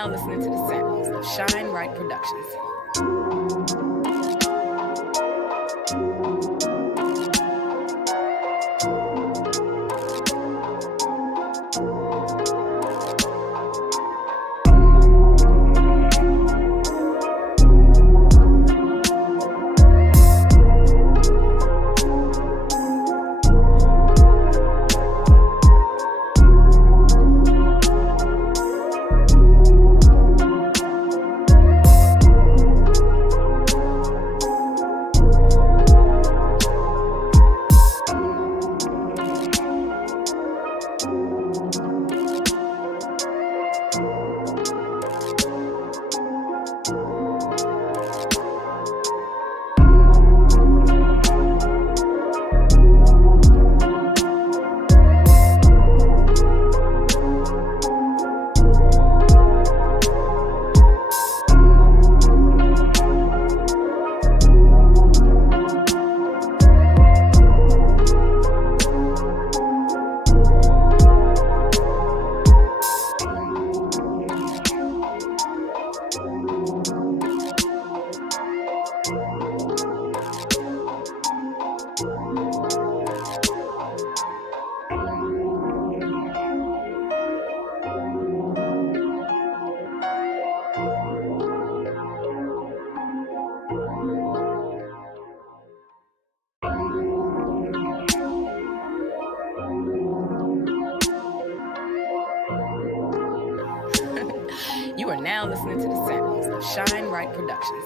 now listening to the sounds of Shine Right Productions. You are now listening to the sounds of Shine Right Productions.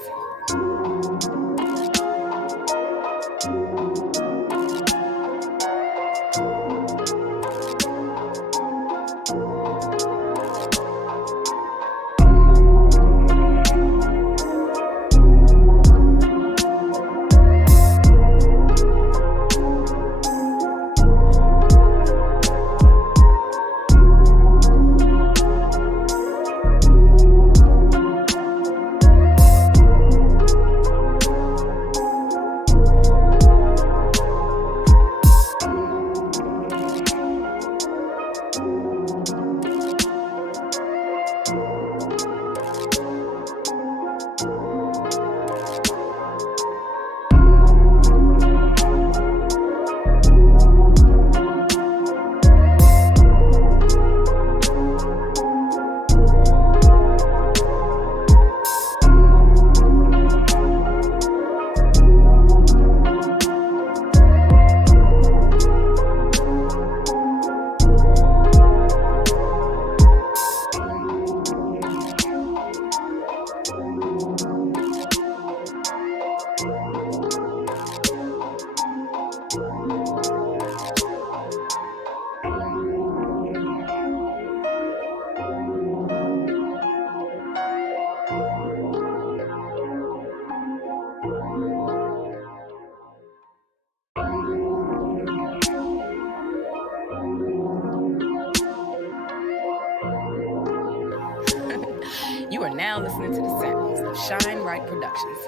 You are now listening to the sounds of Shine Right Productions.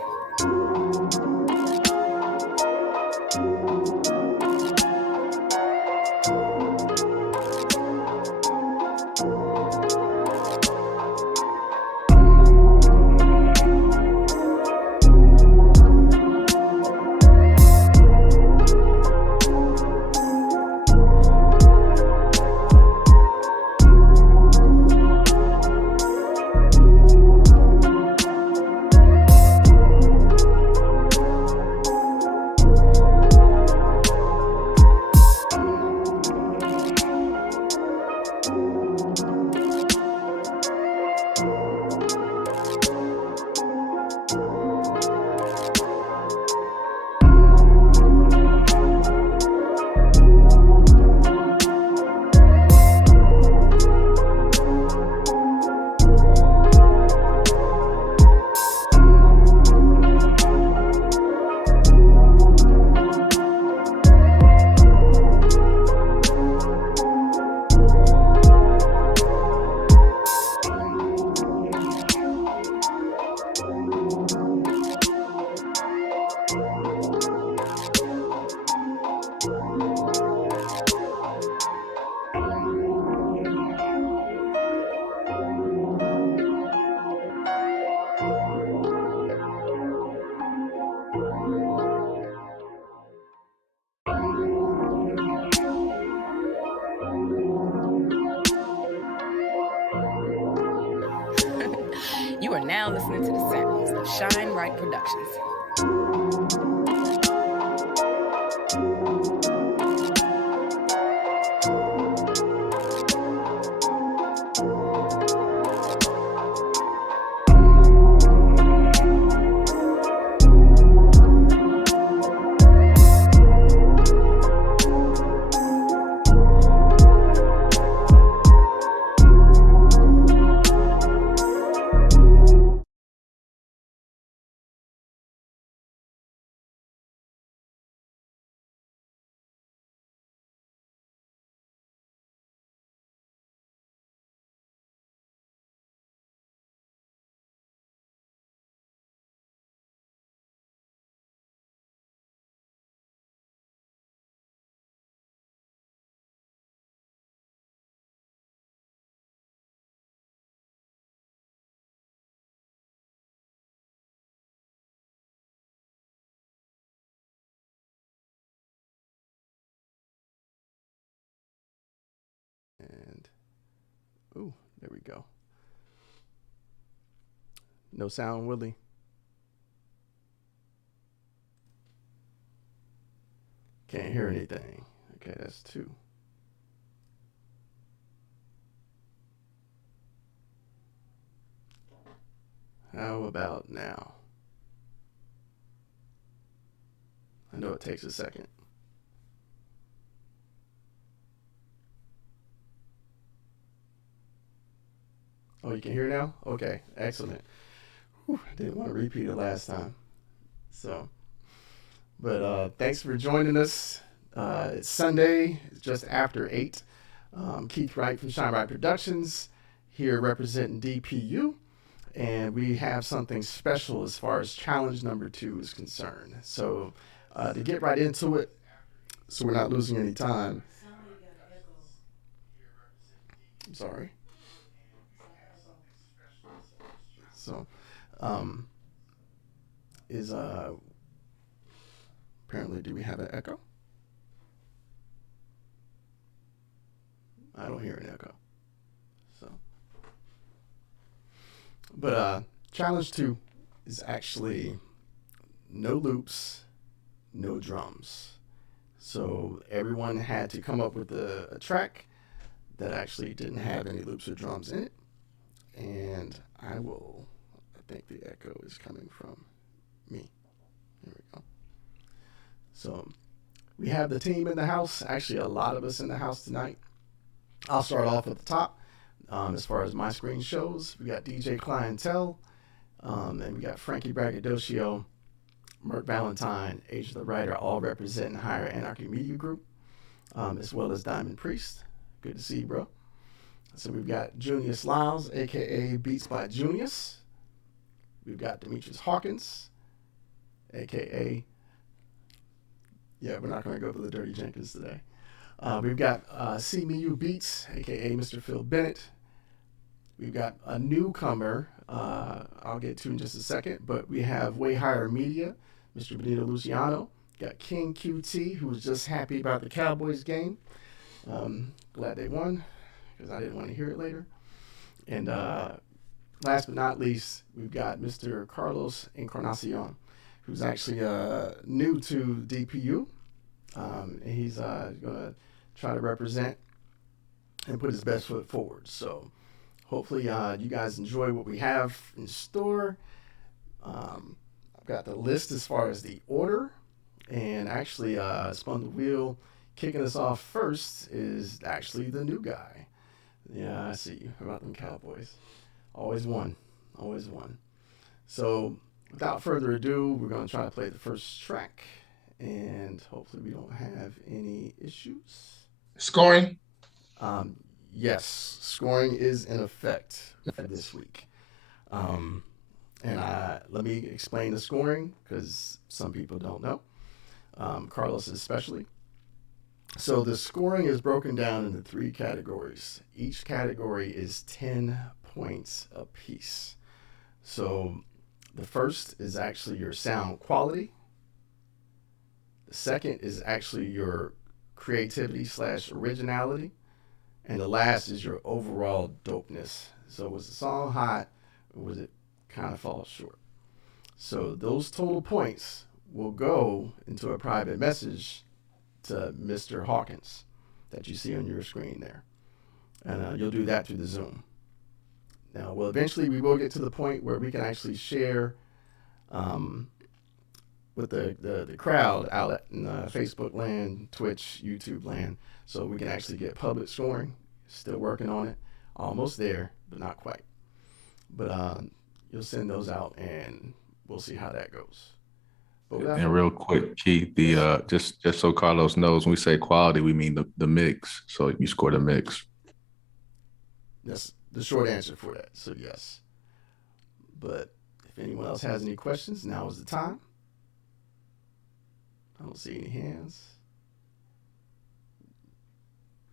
now listening to the sounds of Shine Right Productions. And, ooh, there we go. No sound, Willie. Can't hear anything. Okay, that's 2. How about now? I know it takes a second. Oh, you can hear now? Okay, excellent. Whew, didn't want to repeat it last time. So, but thanks for joining us. It's Sunday, it's just after 8. Keith Wright from Shine Right Productions here representing DPU. And we have something special as far as challenge number 2 is concerned. So, to get right into it, so we're not losing any time. I'm sorry. So, um, is apparently, do we have an echo? I don't hear an echo. So, but challenge 2 is actually no loops, no drums. So everyone had to come up with a track that actually didn't have any loops or drums in it. And I think the echo is coming from me. Here we go. So we have the team in the house, actually a lot of us in the house tonight. I'll start off at the top. As far as my screen shows, we got DJ Clientele, and we got Frankie Braggadocio, Merk Valentine, Age of the Writer, all representing Higher Anarchy Media Group, as well as Diamond Priest. Good to see you, bro. So we've got Junius Lyles, a.k.a. Beats by Junius. We've got Demetrius Hawkins, a.k.a. Yeah, we're not going to go for the Dirty Jenkins today. We've got CMU Beats, a.k.a. Mr. Phil Bennett. We've got a newcomer, I'll get to in just a second, but we have Way Higher Media, Mr. Benito Luciano. Got King QT, who was just happy about the Cowboys game. Glad they won, because I didn't want to hear it later. And last but not least, we've got Mr. Carlos Encarnacion, who's actually new to DPU. And he's going to try to represent and put his best foot forward. So hopefully you guys enjoy what we have in store. I've got the list as far as the order, and actually spun the wheel. Kicking us off first is actually the new guy. Yeah, I see you. How about them Cowboys? Always won. Always won. So without further ado, we're going to try to play the first track, and hopefully we don't have any issues. Scoring? Yes, scoring is in effect for this week. And let me explain the scoring, because some people don't know. Carlos especially. So the scoring is broken down into 3 categories. Each category is 10 points apiece. So the first is actually your sound quality. The second is actually your creativity / originality. And the last is your overall dopeness. So was the song hot, or was it kind of falls short. So those total points will go into a private message to Mr. Hawkins that you see on your screen there. And you'll do that through the Zoom. Now, well, eventually we will get to the point where we can actually share with the crowd out in Facebook land, Twitch, YouTube land, so we can actually get public scoring. Still working on it. Almost there, but not quite. But you'll send those out, and we'll see how that goes. And real quick, Keith, the just so Carlos knows, when we say quality, we mean the mix. So you score the mix. That's the short answer for that. So yes. But if anyone else has any questions, now is the time. I don't see any hands.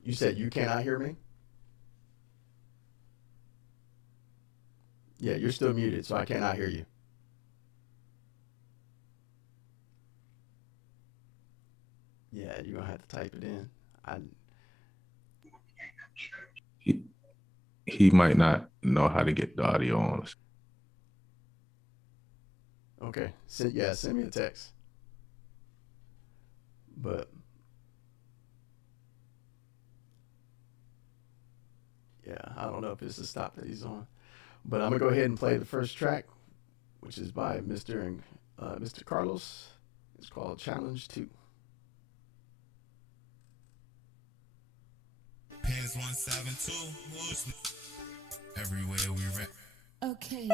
You said you cannot hear me? Yeah, you're still muted, so I cannot hear you. Yeah, you're going to have to type it in. He might not know how to get the audio on. Okay. Send me a text. But yeah, I don't know if it's the stop that he's on. But I'm going to go ahead and play the first track, which is by Mr. Carlos. It's called Challenge 2. Pins 172. Everywhere we rap. Okay.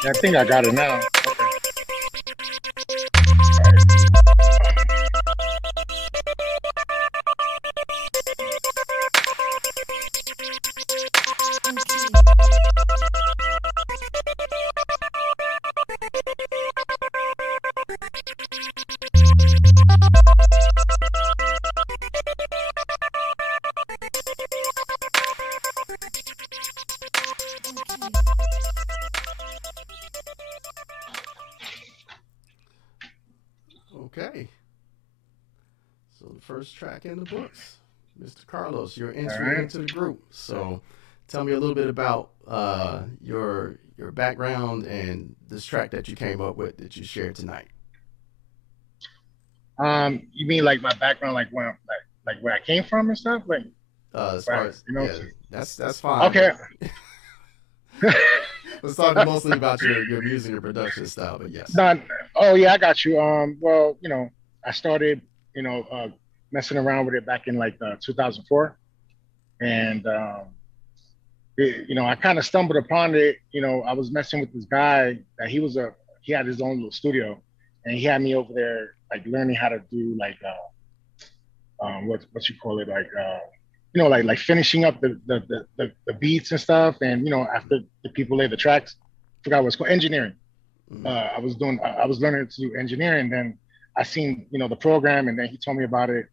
I think I got it now. Okay. So the first track in the books. Mr. Carlos, you're entering into the group. So tell me a little bit about your background and this track that you came up with that you shared tonight. You mean like my background, like where I came from and stuff? Like As far as, you know, yeah, that's fine. okay. Let's talk mostly about your music and production style, but yes. Oh yeah, I got you. Well, you know, I started, messing around with it back in like 2004, and I kind of stumbled upon it. I was messing with this guy that he had his own little studio, and he had me over there like learning how to do like what you call it, like like finishing up the beats and stuff, and after the people lay the tracks, I forgot what it's called, engineering. Mm-hmm. I was learning to do engineering. Then I seen the program, and then he told me about it.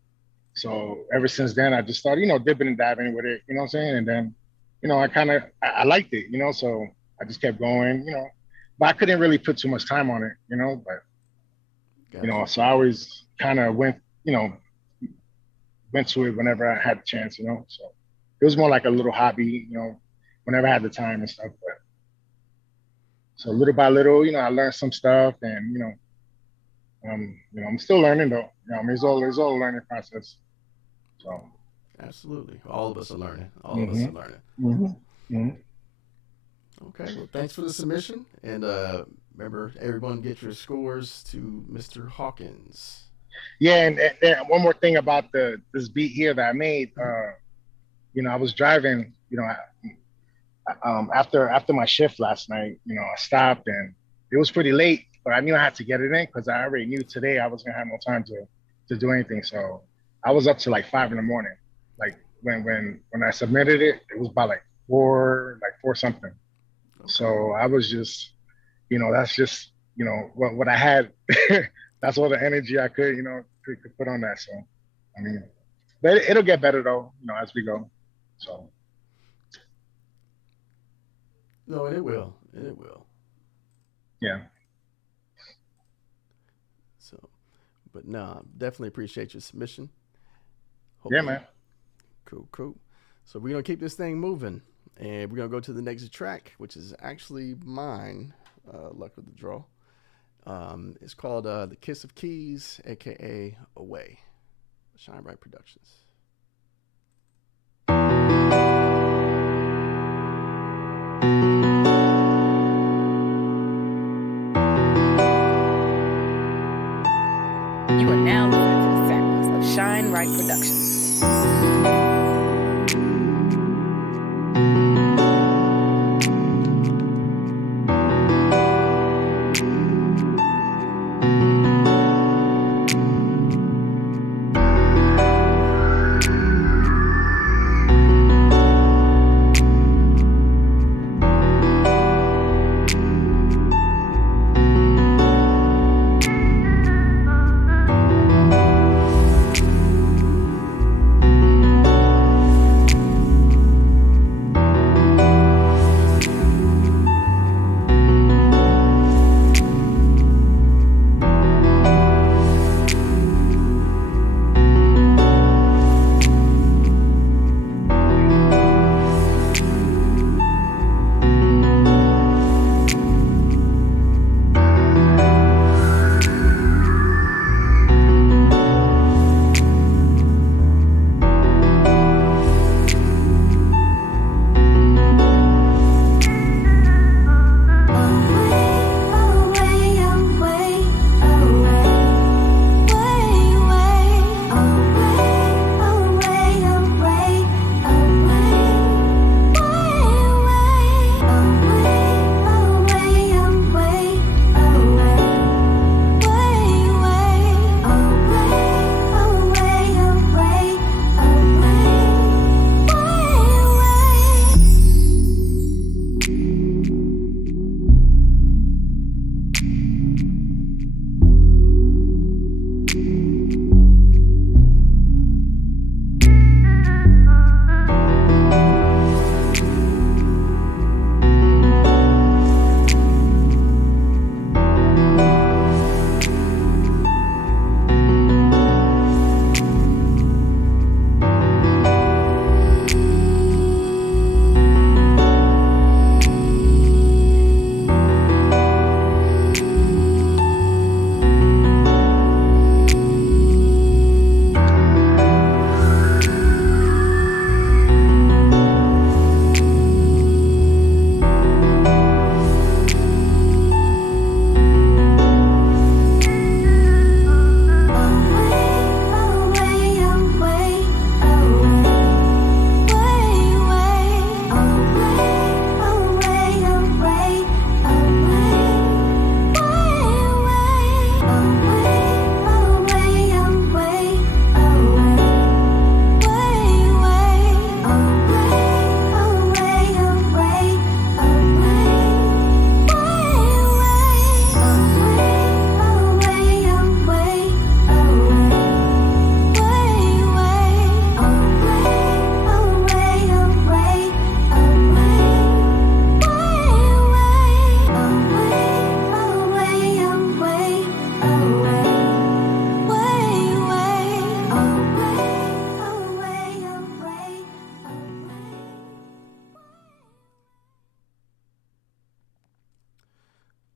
So ever since then, I just started dipping and dabbing with it. You know what I'm saying? And then I liked it. So I just kept going. But I couldn't really put too much time on it. But Gotcha. so I always kind of went to it whenever I had the chance. So it was more like a little hobby. Whenever I had the time and stuff. But so little by little, I learned some stuff, and I'm still learning though. It's all a learning process. So Absolutely, all of us are learning. All of us are learning. Mm-hmm. Mm-hmm. Okay, well, thanks for the submission, and remember, everyone get your scores to Mr. Hawkins. Yeah, and one more thing about this beat here that I made. I was driving. After my shift last night, I stopped, and it was pretty late, but I knew I had to get it in because I already knew today I wasn't gonna have no time to do anything. So I was up to like 5 a.m. Like when I submitted it, it was about like four something. Okay. So I was just, that's just, what I had. That's all the energy I could put on that. So, I mean, but it'll get better though, as we go. So. No, it will. It will. Yeah. So, but no, definitely appreciate your submission. Yeah, man. Cool. So we're gonna keep this thing moving, and we're gonna go to the next track, which is actually mine. Luck of the draw. It's called "The Kiss of Keys," aka "Away." Shine Bright Productions. You are now listening to the sounds of Shine Right Productions.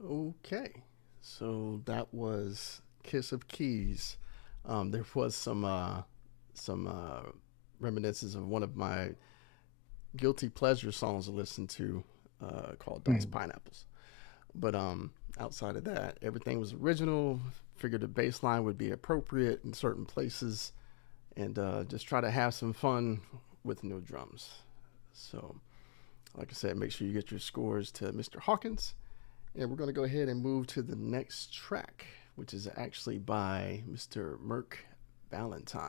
Okay, so that was Kiss of Keys. There was some reminiscences of one of my guilty pleasure songs to listen to called Dice Pineapples. But outside of that, everything was original. Figured the bass line would be appropriate in certain places, and just try to have some fun with no drums. So, like I said, make sure you get your scores to Mr. Hawkins. And we're going to go ahead and move to the next track, which is actually by Mr. Merk Valentine.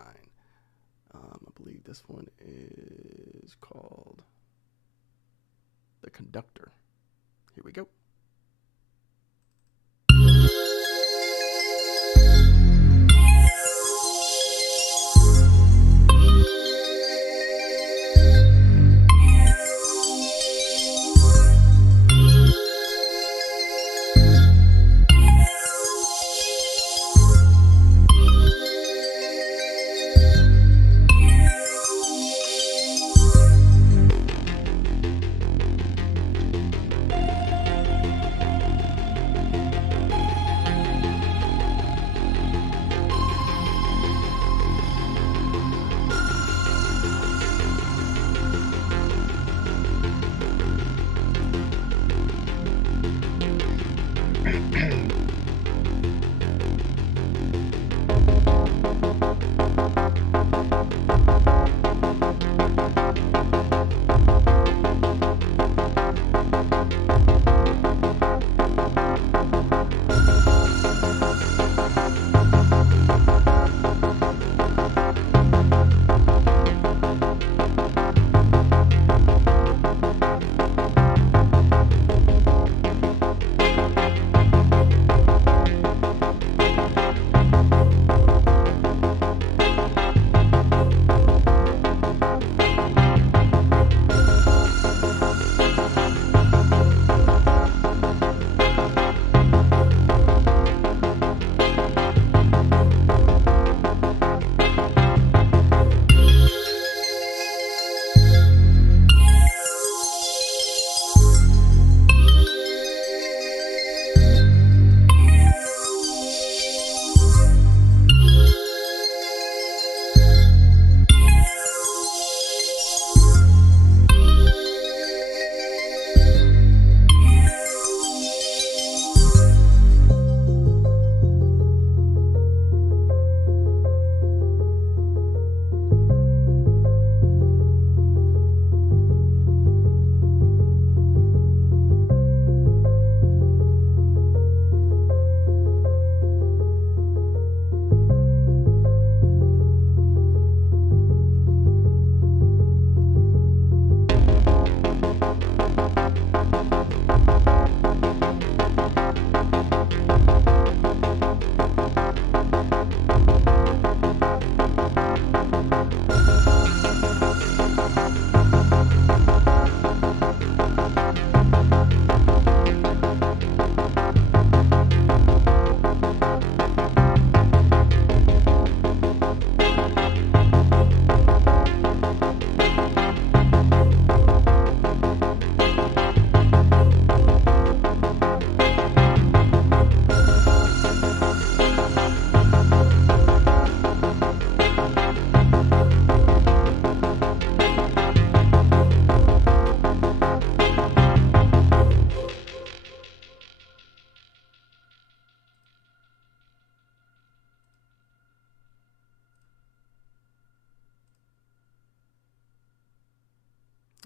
I believe this one is called The Conductor. Here we go.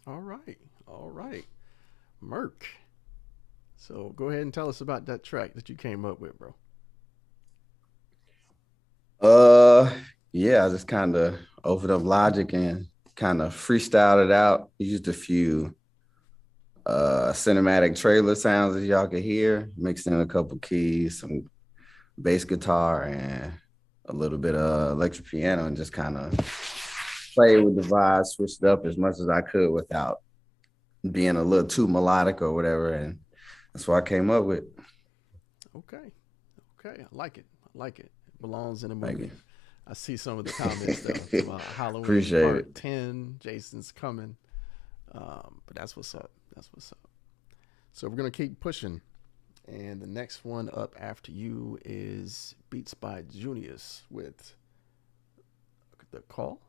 All right. All right. Merk. So go ahead and tell us about that track that you came up with, bro. Uh, yeah, I just kind of opened up Logic and kind of freestyled it out. Used a few cinematic trailer sounds as y'all could hear, mixed in a couple keys, some bass guitar, and a little bit of electric piano, and just kind of played with the vibe, switched it up as much as I could without being a little too melodic or whatever. And that's what I came up with. Okay. Okay. I like it. I like it. It belongs in a Thank movie. you. I see some of the comments though about Halloween Appreciate Part it. 10. Jason's coming. But that's what's up. That's what's up. So we're gonna keep pushing. And the next one up after you is Beats by Junius with The Call.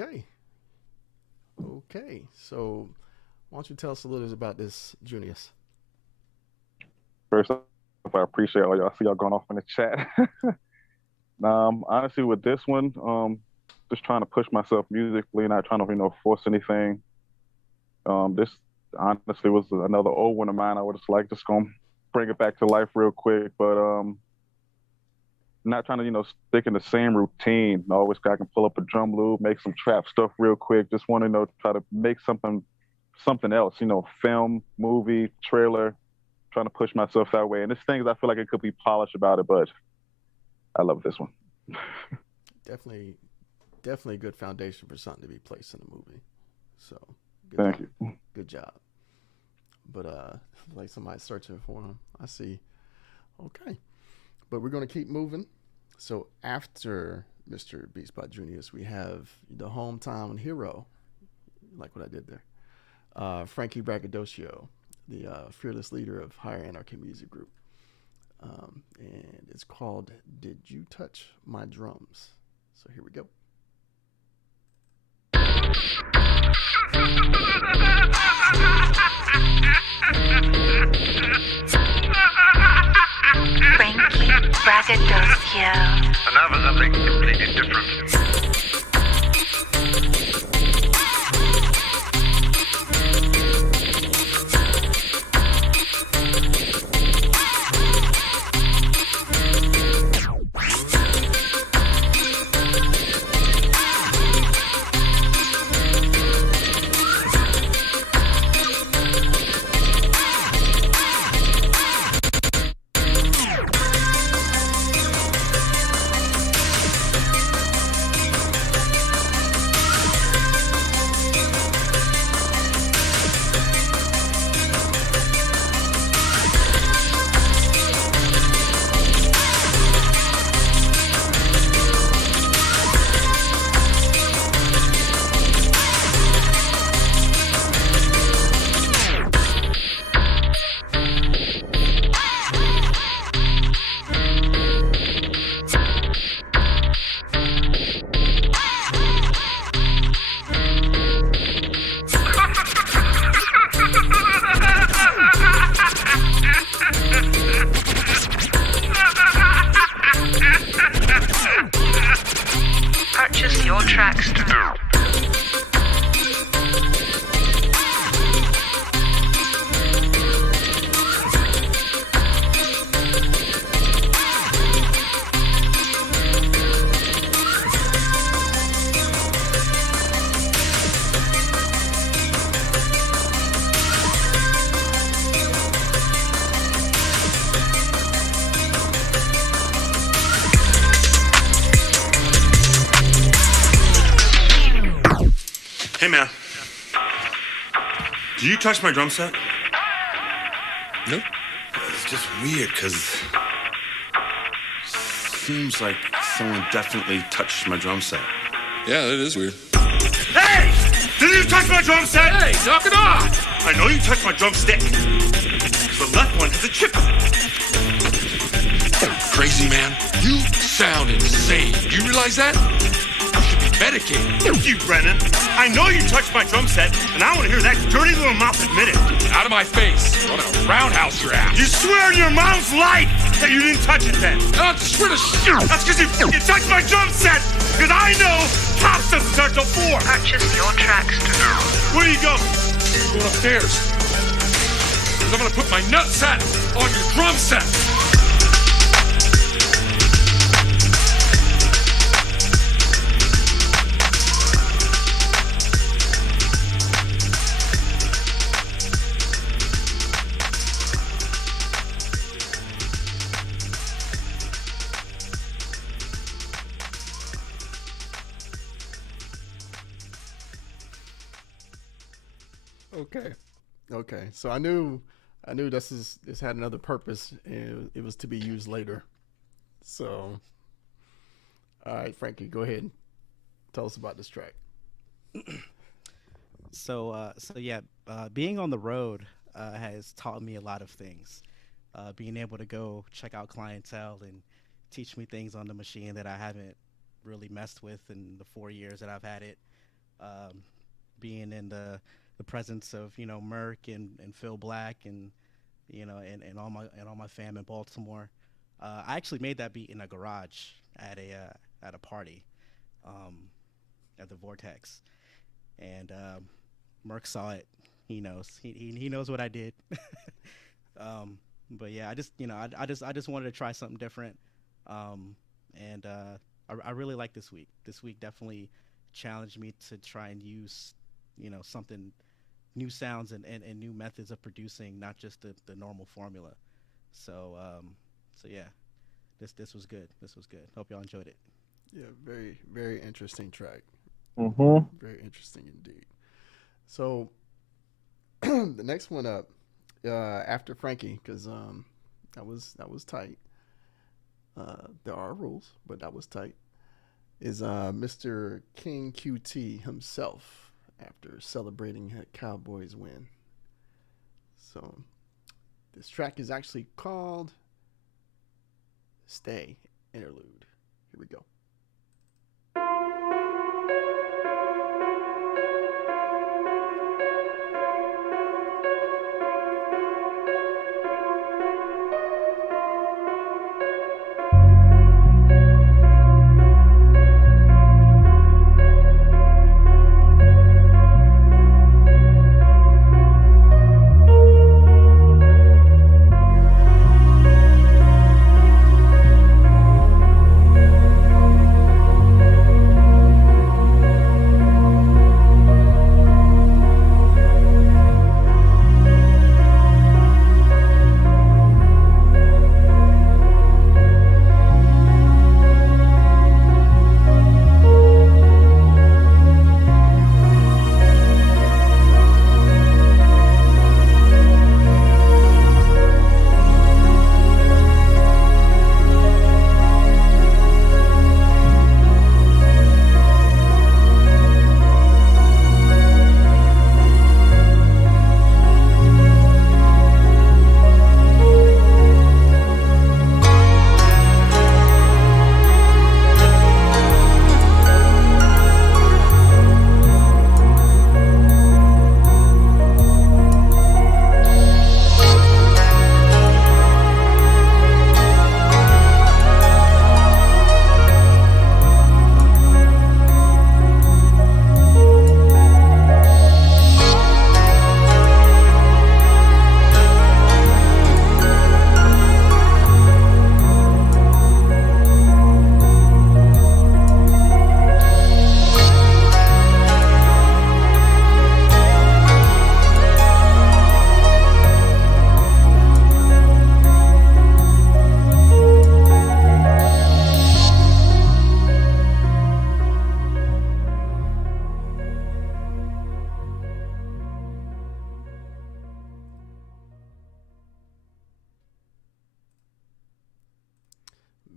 Okay. Okay. So why don't you tell us a little bit about this, Junius? First off, I appreciate all y'all. I see y'all going off in the chat. Honestly, with this one, just trying to push myself musically, not trying to, force anything. This honestly was another old one of mine. I would just gonna bring it back to life real quick, but not trying to, stick in the same routine. Always I can pull up a drum loop, make some trap stuff real quick. Just want to, try to make something else, film, movie, trailer, trying to push myself that way. And there's things I feel like it could be polished about it, but I love this one. Definitely a good foundation for something to be placed in a movie. So Thank you. Good job. But like somebody searching for him. I see. Okay. But we're going to keep moving. So after Mr. Beats by Junius, we have the hometown hero, like what I did there, Frankie Braggadocio, the fearless leader of Higher Anarchy Music Group. And it's called Did You Touch My Drums? So here we go. Frankie Braggadocio. And now for something completely different. Do you touch my drum set? Nope. It's just weird, because Seems like someone definitely touched my drum set. yeah, that is weird. Hey! Did you touch my drum set? Hey, knock it off! I know you touched my drumstick. The left one has a chip on it. Crazy man, you sound insane. Do you realize that? You should be medicated. Fuck you, Brennan. I know you touched my drum set, and I want to hear that dirty little mouth admit it. Out of my face. I want to roundhouse your ass. You swear in your mom's life that you didn't touch it then? No, just swear to shit. That's because you touched my drum set. Because I know Pops doesn't start till 4. Purchase your tracks now. Where you go? Going upstairs. Because I'm going to put my nut set on your drum set. Okay. So I knew this had another purpose, and it was to be used later. So, all right, Frankie, go ahead and tell us about this track. So yeah, being on the road has taught me a lot of things. Being able to go check out clientele and teach me things on the machine that I haven't really messed with in the 4 years that I've had it. Being in the presence of Merck and Phil Black and and all my fam in Baltimore. I actually made that beat in a garage at a party at the Vortex, and Merck saw it. He knows. He knows what I did. But yeah, I just wanted to try something different, and I really like this week. This week definitely challenged me to try and use something, new sounds and new methods of producing, not just the normal formula. So yeah, this was good. This was good. Hope y'all enjoyed it. Yeah, very, very interesting track. Mm-hmm. Very interesting indeed. So the next one up, after Frankie, because that was tight. There are rules, but that was tight. Is Mr. King QT himself, after celebrating a Cowboys win. So this track is actually called Stay Interlude. Here we go.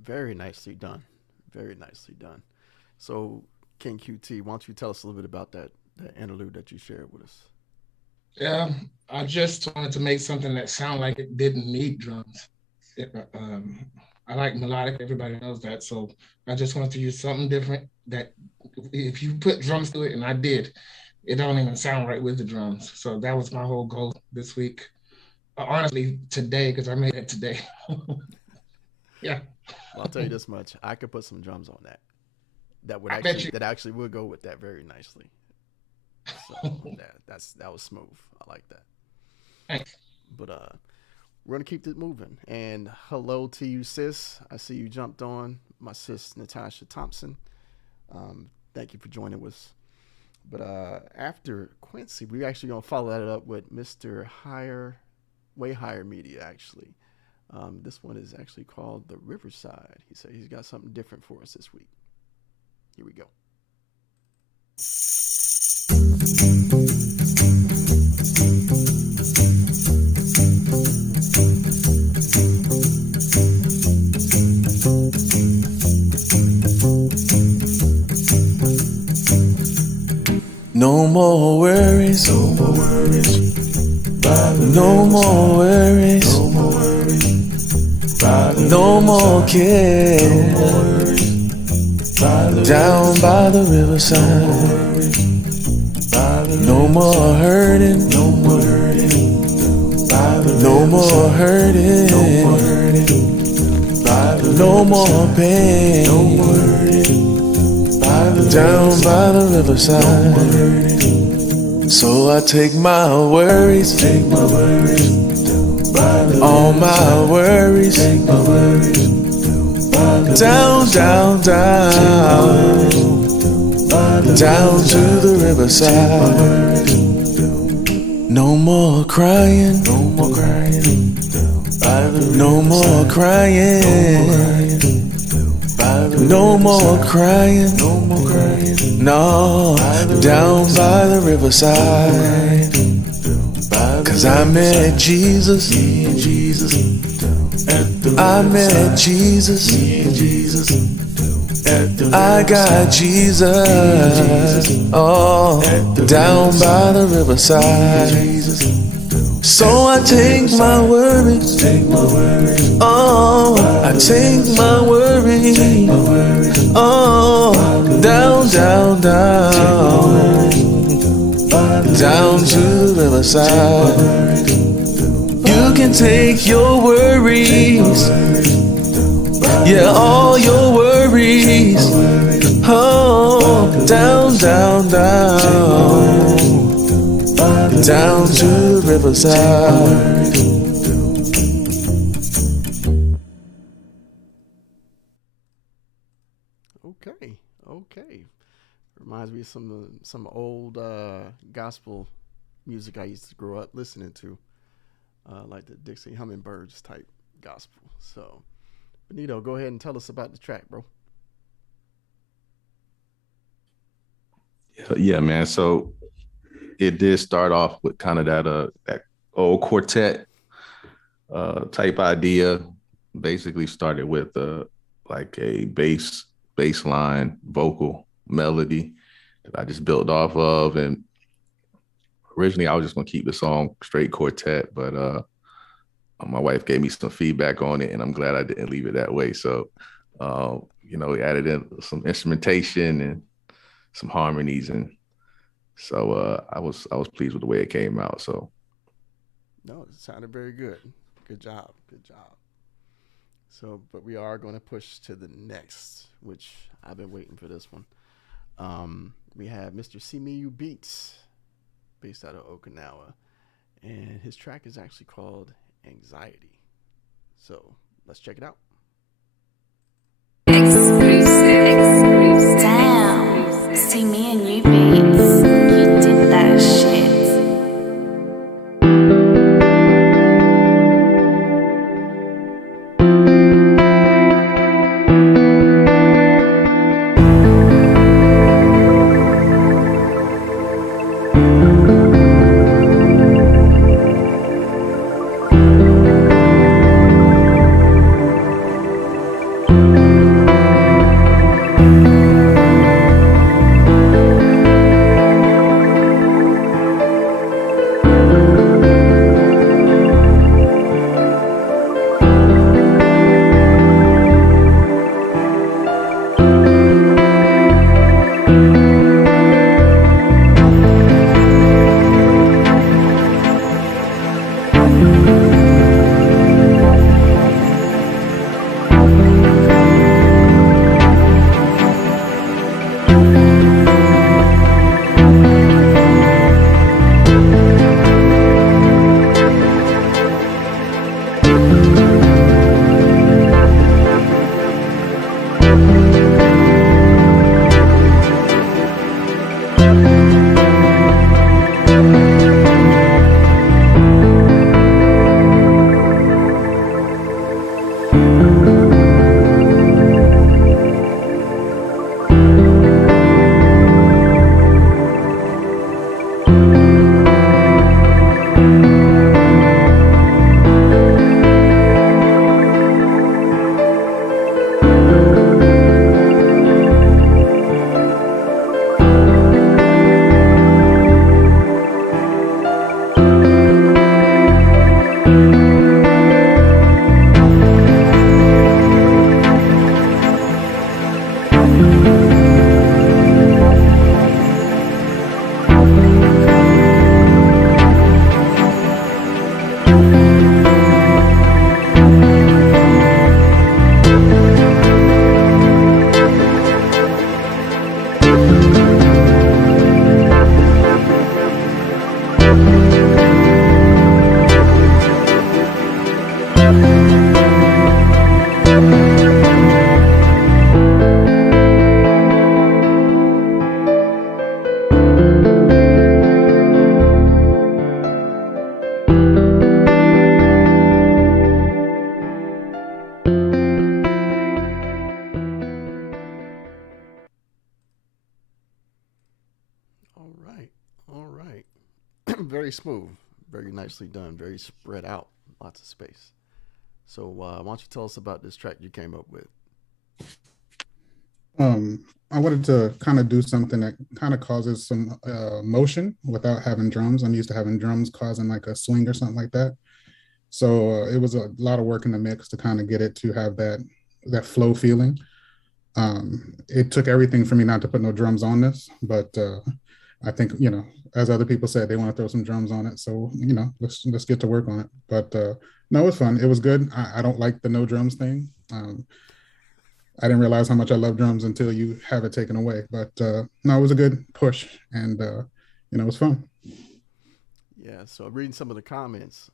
Very nicely done. Very nicely done. So, King QT, why don't you tell us a little bit about that interlude that you shared with us? Yeah, I just wanted to make something that sounded like it didn't need drums. I like melodic, everybody knows that. So I just wanted to use something different that if you put drums to it, and I did, it don't even sound right with the drums. So that was my whole goal this week. Honestly, today, because I made it today. Yeah. Well, I'll tell you this much. I could put some drums on that. That actually would go with that very nicely. So that was smooth. I like that. Thanks. But we're gonna keep it moving. And hello to you, sis. I see you jumped on. My sis Natasha Thompson. Thank you for joining us. But after Quincy, we're actually gonna follow that up with Mr. Way Higher Media. Actually, this one is actually called The Riverside. He said he's got something different for us this week. Here we go. No more worries, no more worries, no more worries, no more cares. Down by the riverside, no more hurting, no more hurting, no more hurting, no more pain, down by the riverside. So I take my worries, all my worries, down, down, down, down to the riverside. No more crying, no more crying, no more crying, no more crying, no more crying, no, down by the riverside. 'Cause I met Jesus, I met Jesus, I got Jesus, oh, down by the riverside. So I take my worries, oh, I take my worries, oh, down, down, down, down to the riverside. You can take your worries, yeah, all your worries, oh, down, down, down, down to the riverside. Okay. Reminds me of some old gospel music I used to grow up listening to, like the Dixie Hummingbirds type gospel. So, Benito, go ahead and tell us about the track, bro. Yeah, man. So it did start off with kind of that old quartet type idea. Basically started with like a bass line vocal melody that I just built off of. And originally I was just gonna keep the song straight quartet, but my wife gave me some feedback on it, and I'm glad I didn't leave it that way. So we added in some instrumentation and some harmonies, and so I was pleased with the way it came out. So no, it sounded very good. Good job. So, but we are going to push to the next, which I've been waiting for this one. We have Mr. Simiyu Beats, based out of Okinawa, and his track is actually called Anxiety. So let's check it out. Exclusive. Damn. See me and you Beats. You did that shit. very smooth, very nicely done, very spread out, lots of space. So why don't you tell us about this track you came up with? I wanted to kind of do something that kind of causes some motion without having drums. I'm used to having drums causing like a swing or something like that. So it was a lot of work in the mix to kind of get it to have that flow feeling. It took everything for me not to put no drums on this, but I think, as other people said, they want to throw some drums on it. So, let's get to work on it. But no, it was fun. It was good. I don't like the no drums thing. I didn't realize how much I love drums until you have it taken away. But no, it was a good push, and it was fun. Yeah. So reading some of the comments,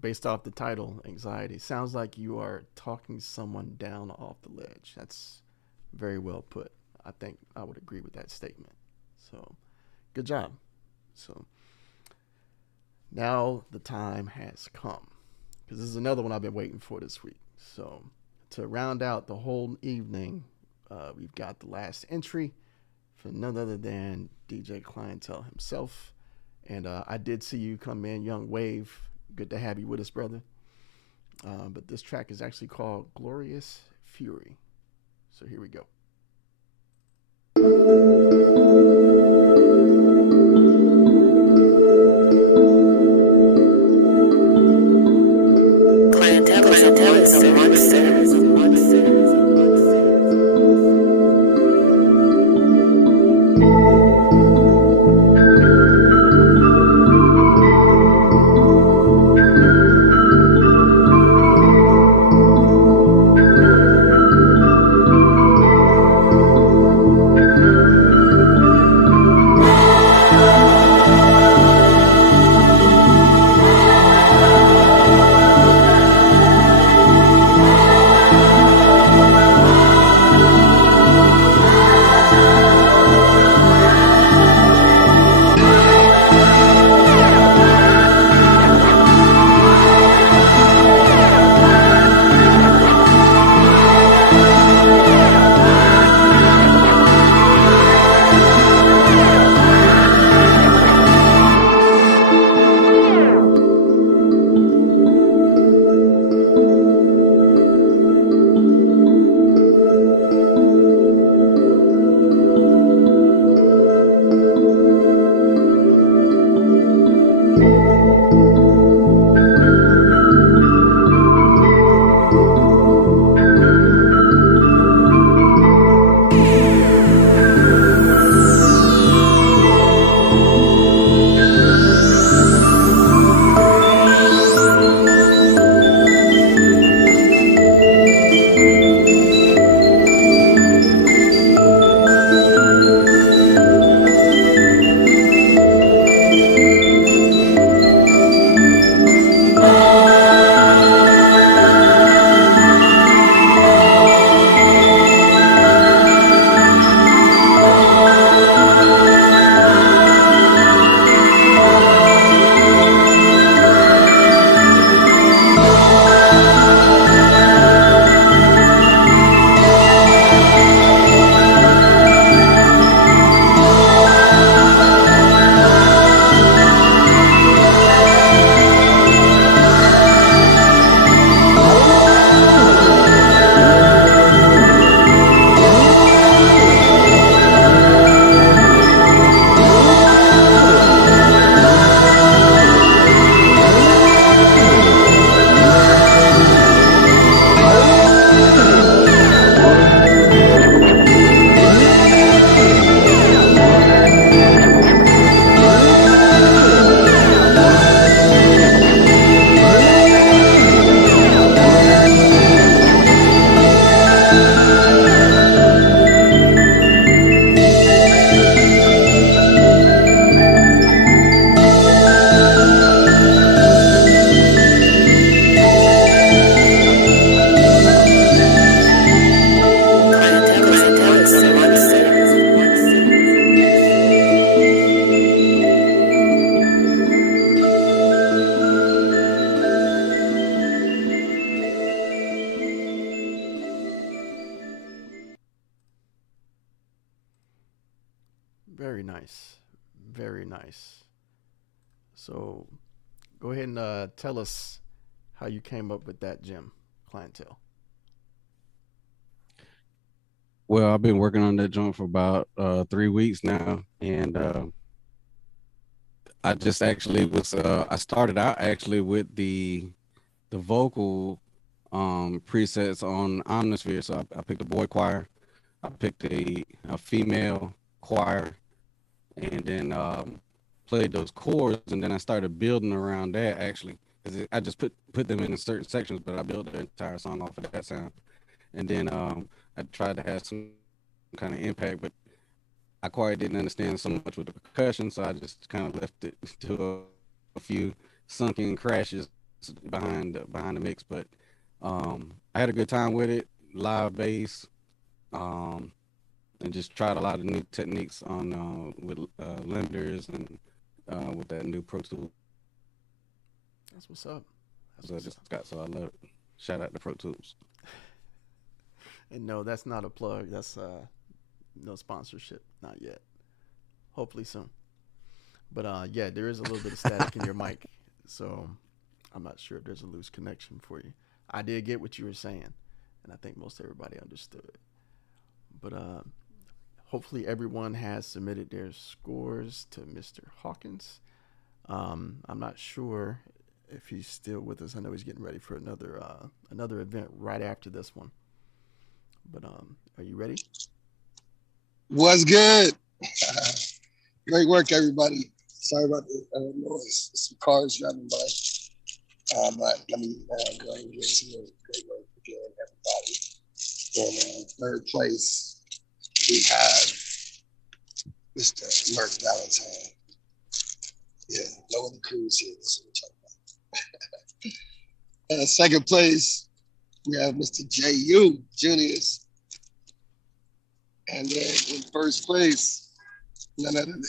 based off the title, Anxiety, sounds like you are talking someone down off the ledge. That's very well put. I think I would agree with that statement. So good job. So now the time has come, because this is another one I've been waiting for this week. So to round out the whole evening, we've got the last entry for none other than DJ Clientele himself. And I did see you come in, Young Wave. Good to have you with us, brother. But this track is actually called Glorious Fury. So here we go. Clientele is a monster. Very nice. So go ahead and tell us how you came up with that gym clientele. Well, I've been working on that joint for about 3 weeks now, and I just actually was I started out actually with the vocal presets on Omnisphere. So I picked a boy choir, I picked a female choir, and then played those chords, and then I started building around that actually. 'Cause I just put them in certain sections, but I built the entire song off of that sound. And then I tried to have some kind of impact, but I quite didn't understand so much with the percussion, so I just kind of left it to a few sunken crashes behind the mix. But I had a good time with it, live bass, and just tried a lot of new techniques on with limiters and with that new Pro Tools. That's what's up. So I just got, so I love it. Shout out to Pro Tools. And no, that's not a plug. That's no sponsorship, not yet. Hopefully soon. But yeah, there is a little bit of static in your mic, so I'm not sure if there's a loose connection for you. I did get what you were saying, and I think most everybody understood. But hopefully everyone has submitted their scores to Mr. Hawkins. I'm not sure if he's still with us. I know he's getting ready for another event right after this one. But are you ready? What's good? Great work, everybody. Sorry about the noise. Some cars driving by. But let me go ahead and get to the great work again, everybody. In third place, we have Mr. Mark Valentine. Yeah, no other crews here. That's what we're talking about. Second place, we have Mr. J.U. Juniors. And then in first place, none other than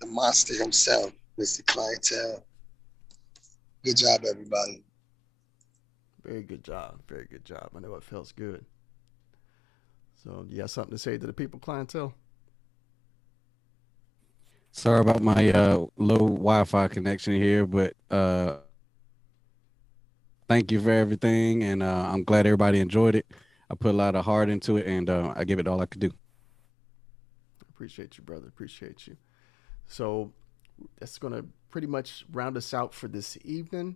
the monster himself, Mr. Clientele. Good job, everybody. Very good job. Very good job. I know it feels good. So you got something to say to the people, clientele? Sorry about my low Wi-Fi connection here, but thank you for everything, and I'm glad everybody enjoyed it. I put a lot of heart into it, and I give it all I could do. Appreciate you, brother. Appreciate you. So that's going to pretty much round us out for this evening.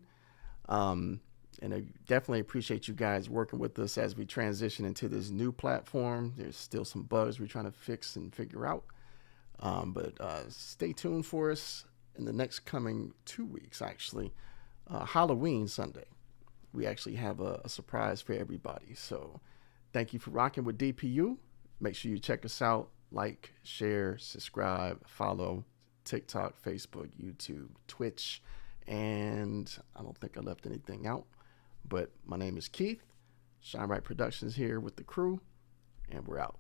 And I definitely appreciate you guys working with us as we transition into this new platform. There's still some bugs we're trying to fix and figure out. But stay tuned for us in the next coming 2 weeks, actually. Halloween Sunday. We actually have a surprise for everybody. So thank you for rocking with DPU. Make sure you check us out. Like, share, subscribe, follow TikTok, Facebook, YouTube, Twitch. And I don't think I left anything out. But my name is Keith. Shine Right Productions here with the crew. And we're out.